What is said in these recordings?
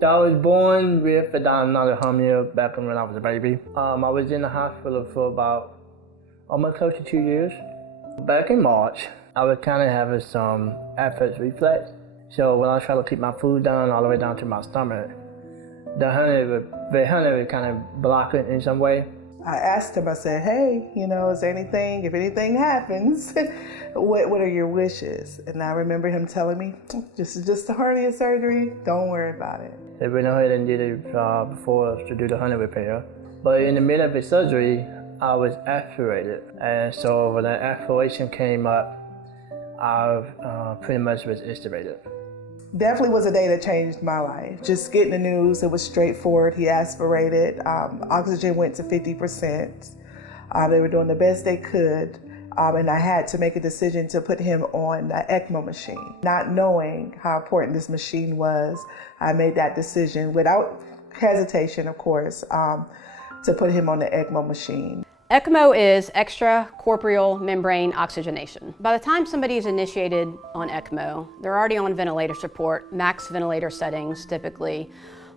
So I was born with a diagnostic hernia back when I was a baby. I was in the hospital for about almost close to 2 years. Back in March, I was kind of having some acid reflux. So when I was trying to keep my food down all the way down to my stomach, the hernia would kind of block it in some way. I asked him, I said, hey, is there anything, if anything happens, what are your wishes? And I remember him telling me, this is just a hernia surgery, don't worry about it. They went ahead and did it before us to do the hernia repair. But in the middle of the surgery, I was aspirated. And so when the aspiration came up, I pretty much was extubated. Definitely was a day that changed my life. Just getting the news, it was straightforward. He aspirated. Oxygen went to 50%. They were doing the best they could. And I had to make a decision to put him on the ECMO machine. Not knowing how important this machine was, I made that decision without hesitation, of course, to put him on the ECMO machine. ECMO is extracorporeal membrane oxygenation. By the time somebody is initiated on ECMO, they're already on ventilator support, max ventilator settings typically,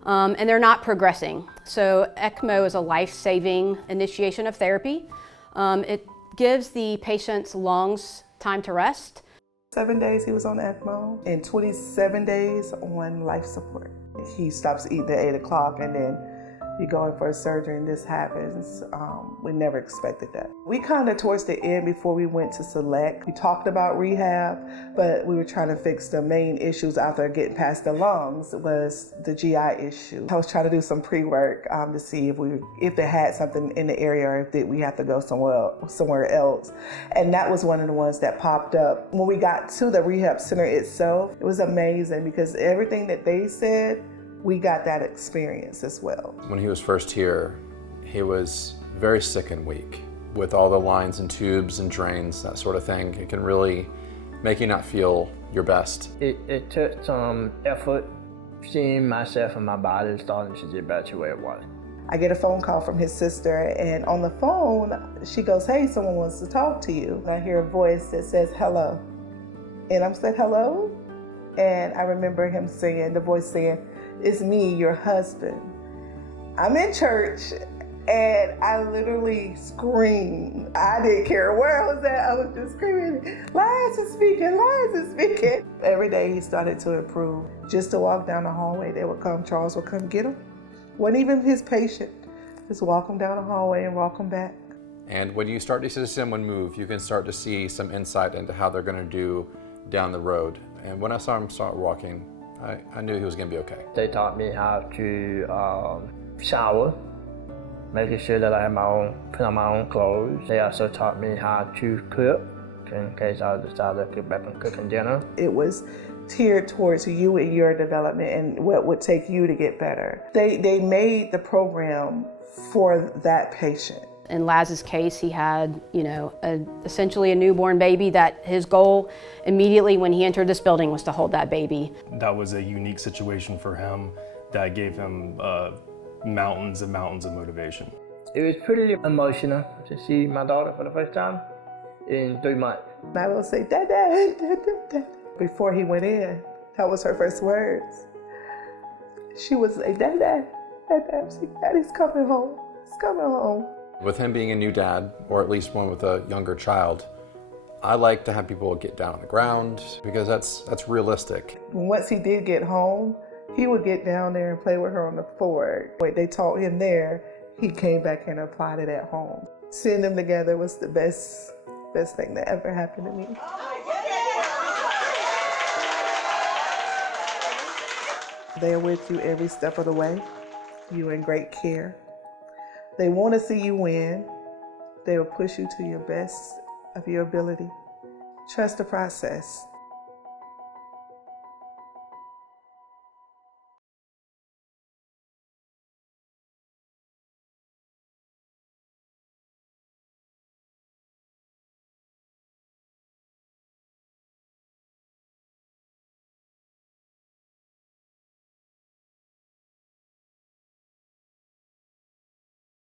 and they're not progressing. So ECMO is a life-saving initiation of therapy. It gives the patient's lungs time to rest. 7 days he was on ECMO and 27 days on life support. He stops eating at 8 o'clock and then you go in for a surgery and this happens. We never expected that. We kind of towards the end before we went to select, we talked about rehab, but we were trying to fix the main issues after getting past the lungs was the GI issue. I was trying to do some pre-work to see if they had something in the area or if we have to go somewhere else. And that was one of the ones that popped up. When we got to the rehab center itself, it was amazing because everything that they said, we got that experience as well. When he was first here, he was very sick and weak. With all the lines and tubes and drains, that sort of thing, it can really make you not feel your best. It took some effort seeing myself and my body starting to get back to where it was. I get a phone call from his sister, and on the phone, she goes, hey, someone wants to talk to you. And I hear a voice that says, hello. And I'm said, hello? And I remember him saying, the voice saying, it's me, your husband. I'm in church and I literally screamed. I didn't care where I was at. I was just screaming, Laz is speaking, Laz is speaking. Every day he started to improve. Just to walk down the hallway, Charles would come get him. Wasn't even his patient. Just walk him down the hallway and walk him back. And when you start to see someone move, you can start to see some insight into how they're gonna do down the road. And when I saw him start walking, I knew he was going to be okay. They taught me how to shower, making sure that I had put on my own clothes. They also taught me how to cook in case I decided to get back and cooking dinner. It was tiered towards you and your development and what would take you to get better. They made the program for that patient. In Laz's case, he had, essentially a newborn baby that his goal immediately when he entered this building was to hold that baby. That was a unique situation for him that gave him mountains and mountains of motivation. It was pretty emotional to see my daughter for the first time in 3 months. I will say, Dad, Dad, Dad, Dad. Before he went in, that was her first words. She was like, Dad, Dad, Dad, Dad. Daddy's coming home. He's coming home. With him being a new dad, or at least one with a younger child, I like to have people get down on the ground because that's realistic. Once he did get home, he would get down there and play with her on the floor. What they taught him there, he came back and applied it at home. Seeing them together was the best thing that ever happened to me. They are with you every step of the way. You're in great care. They want to see you win. They will push you to your best of your ability. Trust the process.